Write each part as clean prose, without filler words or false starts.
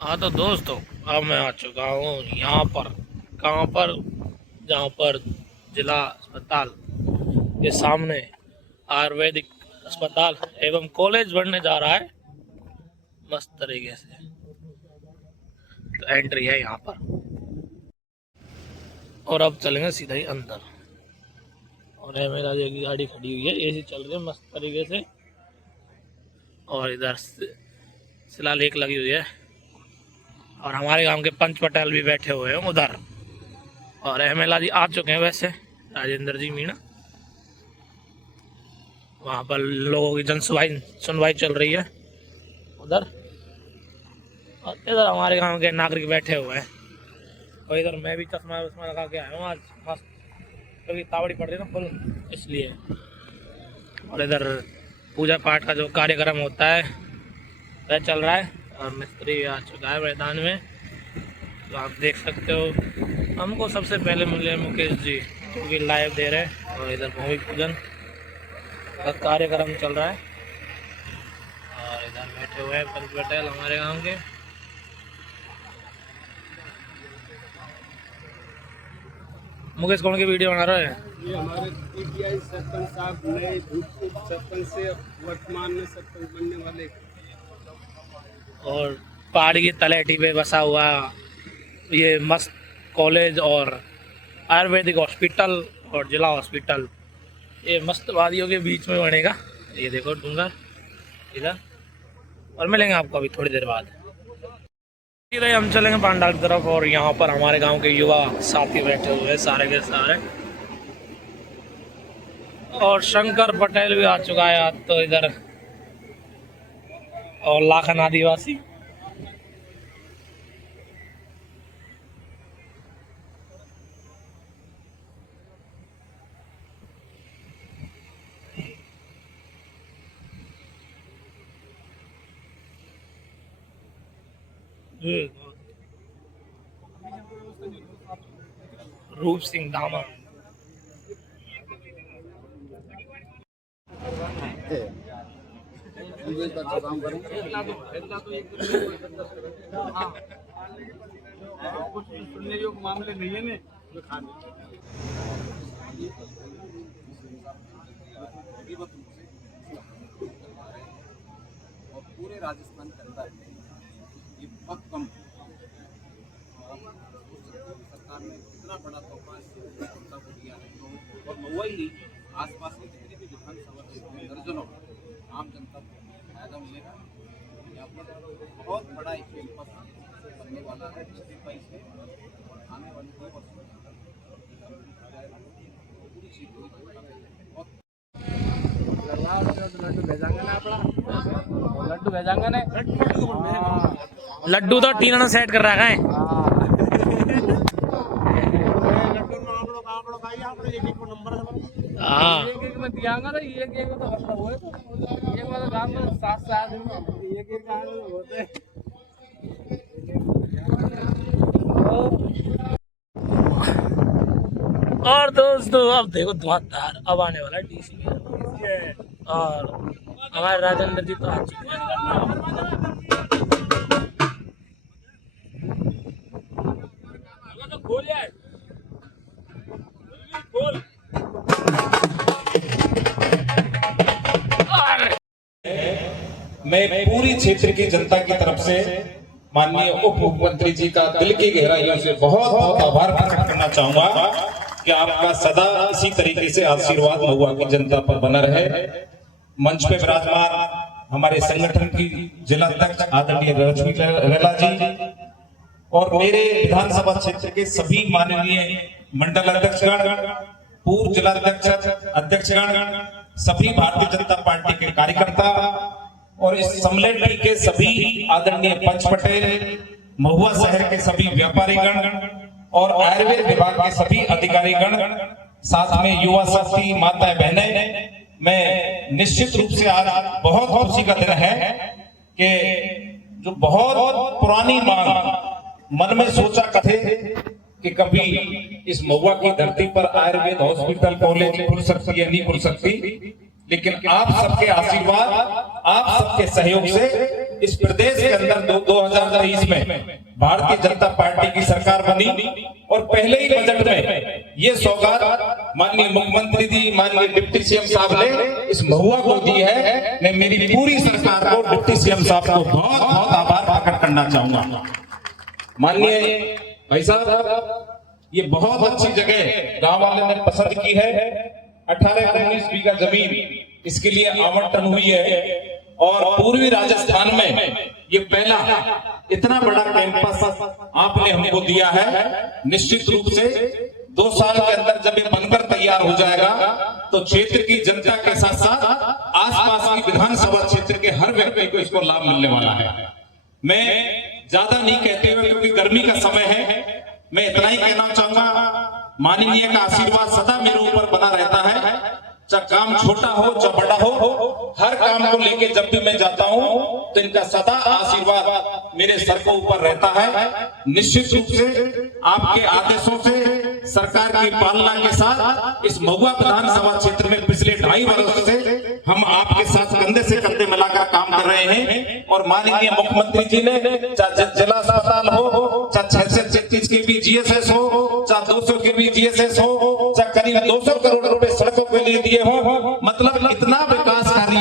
हाँ तो दोस्तों, अब मैं आ चुका हूँ यहाँ पर। कहाँ पर? जहाँ पर जिला अस्पताल के सामने आयुर्वेदिक अस्पताल एवं कॉलेज बनने जा रहा है मस्त तरीके से। तो एंट्री है यहाँ पर और अब चलेंगे सीधा ही अंदर। और ये मेरा जो गाड़ी खड़ी हुई है, एसी चल रही है मस्त तरीके से। और इधर शिलालेख लगी हुई है और हमारे गांव के पंच पटेल भी बैठे हुए हैं उधर। और एमएलए जी आ चुके हैं, वैसे राजेंद्र जी मीणा। वहाँ पर लोगों की सुनवाई चल रही है उधर। और इधर हमारे गांव के नागरिक बैठे हुए हैं। और इधर मैं भी चश्मा लगा के आया हूँ आज मस्त, क्योंकि तावड़ी पड़ रही है ना फुल, इसलिए। और इधर पूजा पाठ का जो कार्यक्रम होता है वह चल रहा है। और मिस्त्री भी आ चुका है मैदान में, तो आप देख सकते हो। हमको सबसे पहले मिले मुकेश जी, जो कि लाइव दे रहे हैं। और इधर भूमि पूजन का कार्यक्रम चल रहा है। और इधर बैठे हुए हैं पंच पटेल हमारे गांव के। मुकेश कौन की वीडियो बना रहे हैं? ये हमारे पीटीआई सरपंच साहब नए सरपंच से वर्तमान में सरपंच बनने वाले। और पहाड़ी की तलहटी पे बसा हुआ ये मस्त कॉलेज और आयुर्वेदिक हॉस्पिटल और जिला हॉस्पिटल, ये मस्त वादियों के बीच में बनेगा। ये देखो डूंगर इधर। और मिलेंगे आपको अभी थोड़ी देर बाद। सीधे हम चलेंगे पांडाल की तरफ। और यहाँ पर हमारे गांव के युवा साथी बैठे हुए हैं सारे के सारे। और शंकर पटेल भी आ चुका है आज तो इधर। और लाखन आदिवासी। रूप सिंह दामा। सुनने योग्य मामले नहीं है ने और पूरे राजस्थान के अंदर ये बहुत कम सरकार ने कितना बड़ा तोहफा जनता को दिया है। और महुआ ही नहीं, आसपास की जितनी भी विधानसभा दर्जनों आम जनता को फायदा मिलेगा। यहाँ पर बहुत बड़ा एक कैंपस बनने वाला है, जिससे पैसे आने वाले 2 वर्षों में पूरी चीज लड्डू भेजांगे ना अपना लड्डू भेजांगे ना। लड्डू तो टीना ने सेट कर रखा है। हाँ एक में दियांगा ना, एक में तो हल्ला हुए तो एक में तो गांव में 7 एक गांव में होते। और दोस्तों अब देखो धुआंधार अब आने वाला डीसी और हमारे राजेंद्र जी तो आ चुके हैं। मैं पूरी क्षेत्र की जनता की तरफ से माननीय उप मुख्यमंत्री जी का दिल की गहराइयों से बहुत बहुत आभार प्रकट करना चाहूंगा कि आपका सदा इसी तरीके से आशीर्वाद महुआ की जनता पर बना रहे। मंच पे विराजमान हमारे संगठन की जिला अध्यक्ष आदरणीय रश्मि रेला जी और मेरे विधानसभा क्षेत्र के सभी माननीय मंडल अध्यक्षगण, पूर्व जिला अध्यक्षगण, सभी भारतीय जनता पार्टी के कार्यकर्ता और इस सम्मेलन के सभी आदरणीय पंच पटेल, महुआ शहर के सभी व्यापारीगण और आयुर्वेद विभाग के सभी अधिकारीगण, साथ में युवा साथी, माताएं, बहनें, मैं निश्चित रूप से आज बहुत खुशी का दिन है कि जो बहुत पुरानी मांग मन में सोचा थे कि कभी इस महुआ की धरती पर आयुर्वेद हॉस्पिटल कॉलेज खुल सकती है, नहीं खुल सकती, लेकिन आप सबके आशीर्वाद, आप सबके सहयोग से इस प्रदेश के अंदर 2023 में भारतीय जनता पार्टी की सरकार बनी और पहले ही बजट में ये सौगात माननीय मुख्यमंत्री जी, माननीय डिप्टी सीएम साहब ने इस महुआ को दी है। मैं मेरी पूरी सरकार को, डिप्टी सीएम साहब को बहुत बहुत आभार प्रकट करना चाहूंगा। माननीय भाई साहब, ये बहुत अच्छी जगह गांव वाले ने पसंद की है। 18-19 बीघा जमीन इसके लिए आवंटन हुई है और पूर्वी राजस्थान में ये पहला इतना बड़ा कैंपस आपने हमको दिया है। निश्चित रूप से 2 साल के अंदर जब ये बनकर तैयार हो जाएगा तो क्षेत्र की जनता के साथ साथ आसपास की विधानसभा क्षेत्र के हर व्यक्ति को इसको लाभ मिलने वाला है। मैं ज्यादा नहीं कहते हुए, क्योंकि गर्मी का समय है, मैं इतना ही कहना चाहूंगा, माननीय का आशीर्वाद सदा मेरे ऊपर बना रहता है। चाहे काम छोटा हो चाहे बड़ा हो, हर काम को लेके जब भी मैं जाता हूं तो इनका सदा आशीर्वाद मेरे सर को ऊपर रहता है। निश्चित रूप से आपके आदेशों से, सरकार की पालना के साथ इस महुआ विधानसभा क्षेत्र में पिछले 2.5 वर्ष से हम आपके साथ कंधे से कंधे मिलाकर काम कर रहे हैं। और माननीय मुख्यमंत्री जी ने चाहे जिला अस्पताल हो, चाहे 636 के भी जीएसएस हो, चाहे 200 के भी जीएसएस हो, चाहे करीब 200 करोड़ रुपए सड़कों के लिए दिए हो, मतलब इतना विकास कार्य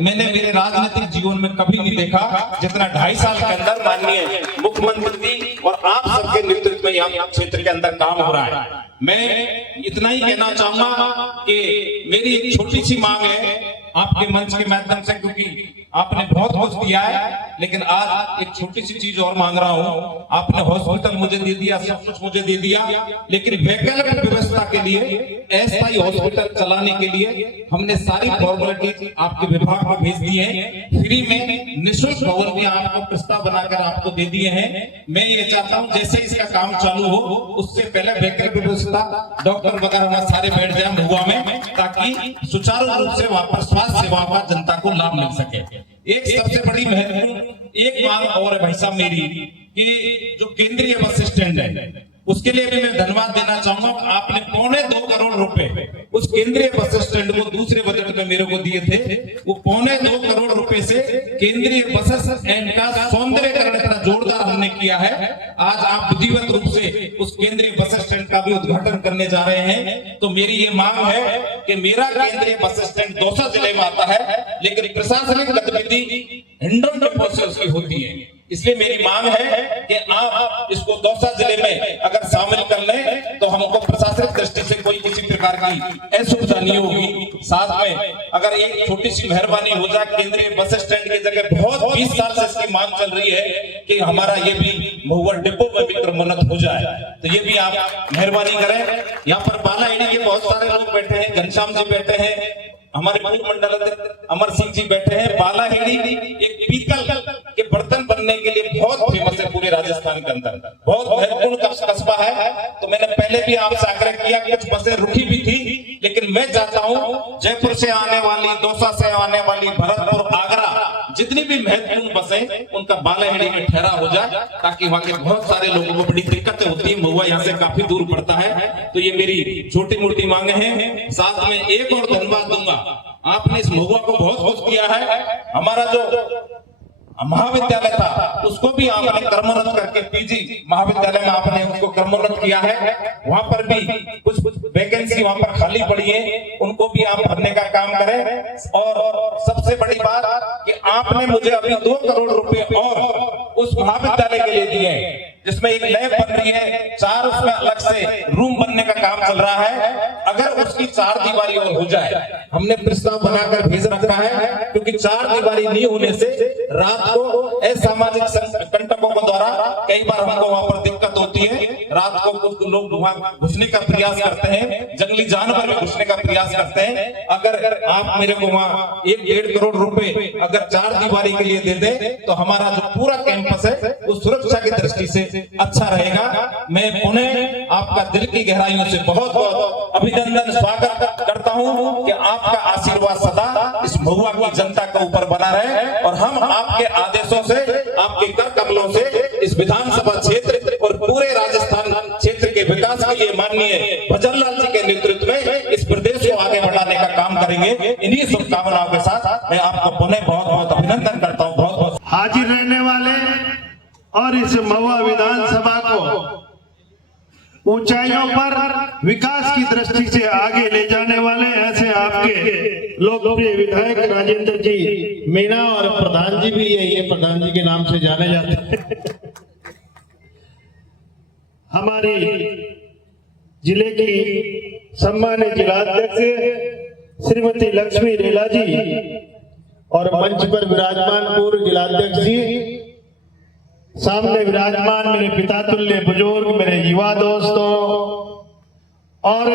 मैंने मेरे राजनीतिक जीवन में कभी नहीं देखा जितना 2.5 साल के अंदर माननीय मुख्यमंत्री जी और आप सबके नेतृत्व में यहाँ क्षेत्र के अंदर काम हो रहा है। मैं इतना ही कहना चाहूंगा कि मेरी एक छोटी सी मांग है आपके मंच के माध्यम से, क्योंकि आपने बहुत कुछ दिया है, लेकिन आज एक छोटी सी चीज और मांग रहा हूं। आपने हॉस्पिटल मुझे दे दिया, सब कुछ मुझे दे दिया, लेकिन वैकल्पिक व्यवस्था के लिए, अस्थायी हॉस्पिटल चलाने के लिए हमने सारी फॉर्मेलिटी आपके विभाग को भेज दी है। फ्री में निःशुल्क भवन भी आपको प्रस्ताव बनाकर आपको दे दिए हैं। मैं ये चाहता हूँ जैसे इसका काम चालू हो उससे पहले वैकल्पिक व्यवस्था, डॉक्टर वगैरह सारे बैठ जाए महुआ में, ताकि सुचारू रूप से वहां पर स्वास्थ्य सेवाओं का जनता को लाभ मिल सके। एक सबसे बड़ी महत्वपूर्ण एक मांग और है भाई साहब मेरी, कि जो केंद्रीय बस स्टैंड है उसके लिए भी मैं धन्यवाद देना चाहूंगा। आपने 2.25 करोड़ रुपए उस केंद्रीय बस स्टैंड को दूसरे बजट में मेरे को दिए थे। वो 2.25 करोड़ रुपए से केंद्रीय बस स्टैंड का सौंदर्यीकरण इतना जोरदार हमने किया है। आज आप विधिवत रूप से उस केंद्रीय बस स्टैंड का भी उद्घाटन करने जा रहे हैं। तो मेरी ये मांग है कि मेरा केंद्रीय बस स्टैंड दौसा जिले में आता है, लेकिन प्रशासनिक गतिविधि हिंडौन डिपो से उसकी होती है। इसलिए मेरी मांग है कि आप इसको दौसा जिले में अगर शामिल कर लें तो हमको प्रशासनिक दृष्टि से कोई किसी प्रकार की असुविधा नहीं होगी। साथ में अगर एक छोटी सी मेहरबानी हो जाए, केंद्रीय बस स्टैंड की जगह बहुत 20 साल से इसकी मांग चल रही है कि हमारा ये भी महुआ डिपो में भी क्रमोन्नत हो जाए, तो ये भी आप मेहरबानी करें। यहाँ पर बालाहेड़ी के बहुत सारे लोग बैठे हैं, घनश्याम जी बैठे हैं, हमारे पूर्व मंडल अमर सिंह जी बैठे हैं। बालाहेड़ी एक पीतल के बर्तन बनने के लिए बहुत फेमस है पूरे राजस्थान के अंदर, बहुत महत्वपूर्ण कस्बा है। तो मैंने पहले भी आपसे आग्रह किया, कुछ बसें रुकी भी थी, लेकिन मैं चाहता हूं जयपुर से आने वाली, दौसा से आने वाली, भरतपुर, आगरा, जितनी भी महत्वपूर्ण बसें उनका बालाहेड़ी में ठहराव हो जाए, ताकि वहां के बहुत सारे लोगों को बड़ी दिक्कतें होती है। महुआ यहाँ से काफी दूर पड़ता है। तो ये मेरी छोटी मोटी मांगे हैं। साथ में एक और धन्यवाद दूंगा, आपने इस महुआ को बहुत कुछ किया है। हमारा जो महाविद्यालय था उसको भी आपने क्रमोन्नत करके पीजी महाविद्यालय में आपने उसको क्रमोन्नत किया है। वहां पर भी कुछ वैकेंसी वहां पर खाली पड़ी है, उनको भी आप भरने का काम करें। और सबसे बड़ी बात कि आपने मुझे अभी 2 करोड़ रुपए और उस महाविद्यालय के लिए दिए हैं, जिसमें एक लैब बन रही है, 4 उसमें अलग से रूम बनने का काम चल रहा है। अगर उसकी 4 दीवारी और हो जाए, हमने प्रस्ताव बनाकर भेज रखा है, क्योंकि 4 दीवारी नहीं होने से रात को असामाजिक कंटकों के द्वारा कई बार हमको वहां पर दिक्कत होती है। रात को कुछ लोग वहां घुसने का प्रयास करते हैं, जंगली जानवर भी घुसने का प्रयास करते हैं। अगर आप मेरे को वहां 1-1.5 करोड़ रुपए अगर 4 दीवारी के लिए दे दे तो हमारा जो पूरा कैंपस है वो सुरक्षा की दृष्टि से अच्छा रहेगा। मैं पुनः आपका दिल की गहराइयों से बहुत बहुत अभिनंदन, स्वागत करता हूं कि आपका आशीर्वाद सदा इस महुआ की जनता के ऊपर बना रहे और हम आपके आदेशों से, आपके कर कमलों से इस विधानसभा क्षेत्र और पूरे राजस्थान क्षेत्र के विकास के लिए माननीय भजनलाल जी के नेतृत्व में इस प्रदेश को आगे बढ़ाने का काम करेंगे। इन्हीं शुभकामनाओं के साथ मैं आपको पुनः बहुत बहुत अभिनंदन करता हूँ। बहुत बहुत हाजिर रहने वाले और इस महुआ विधानसभा को ऊंचाइयों पर विकास की दृष्टि से आगे ले जाने वाले ऐसे आपके लोकप्रिय विधायक राजेंद्र जी मीणा और प्रधान जी भी ये प्रधान जी के नाम से जाने जाते हैं। हमारी जिले की सम्मानित जिलाध्यक्ष श्रीमती लक्ष्मी रेला जी और मंच पर विराजमान पूर्व जिलाध्यक्ष जी, सामने विराजमान मेरे पिता तुल्य बुजुर्ग, मेरे युवा दोस्तों और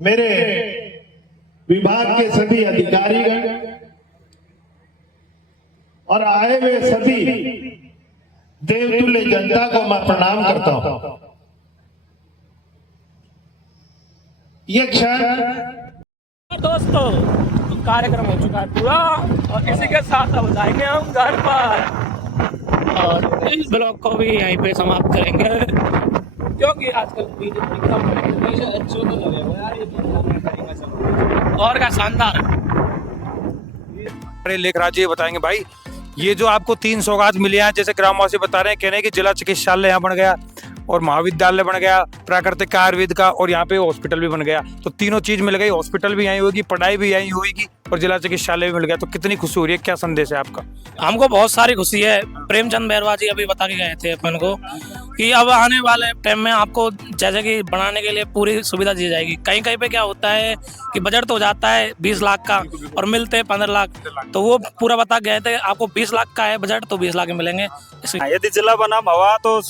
मेरे विभाग के सभी अधिकारीगण और आए हुए सभी देवतुल्य जनता को मैं प्रणाम करता हूं। ये क्षण दोस्तों कार्यक्रम हो चुका है पूरा और इसी के साथ अब जाएंगे हम घर पर और इस ब्लॉग को भी यहीं पे समाप्त करेंगे क्योंकि आजकल बीजेपी कम और क्या शानदार। अरे लेखराज जी बताएंगे भाई, ये जो आपको 3 सौगात मिली हैं, जैसे ग्रामवासी बता रहे हैं, कहने की जिला चिकित्सालय यहाँ बन गया और महाविद्यालय बन गया, प्राकृतिक आयुर्वेद का, और यहाँ पे हॉस्पिटल भी बन गया। तो तीनों चीज मिल गई, हॉस्पिटल भी यहीं होगी, पढ़ाई भी यहीं होगी और जिला चिकित्सालय भी मिल गया। तो कितनी खुशी हो रही है, क्या संदेश है आपका? हमको बहुत सारी खुशी है। प्रेमचंद बैरवा जी अभी बता के गए थे अपन को कि अब आने वाले टाइम में आपको जैसे कि बनाने के लिए पूरी सुविधा दी जाएगी। कहीं कहीं पे क्या होता है कि बजट तो हो जाता है 20 लाख का और मिलते हैं 15 लाख, तो वो पूरा बता गए थे आपको 20 लाख का है बजट तो 20 लाख में मिलेंगे। यदि जिला बना महुआ तो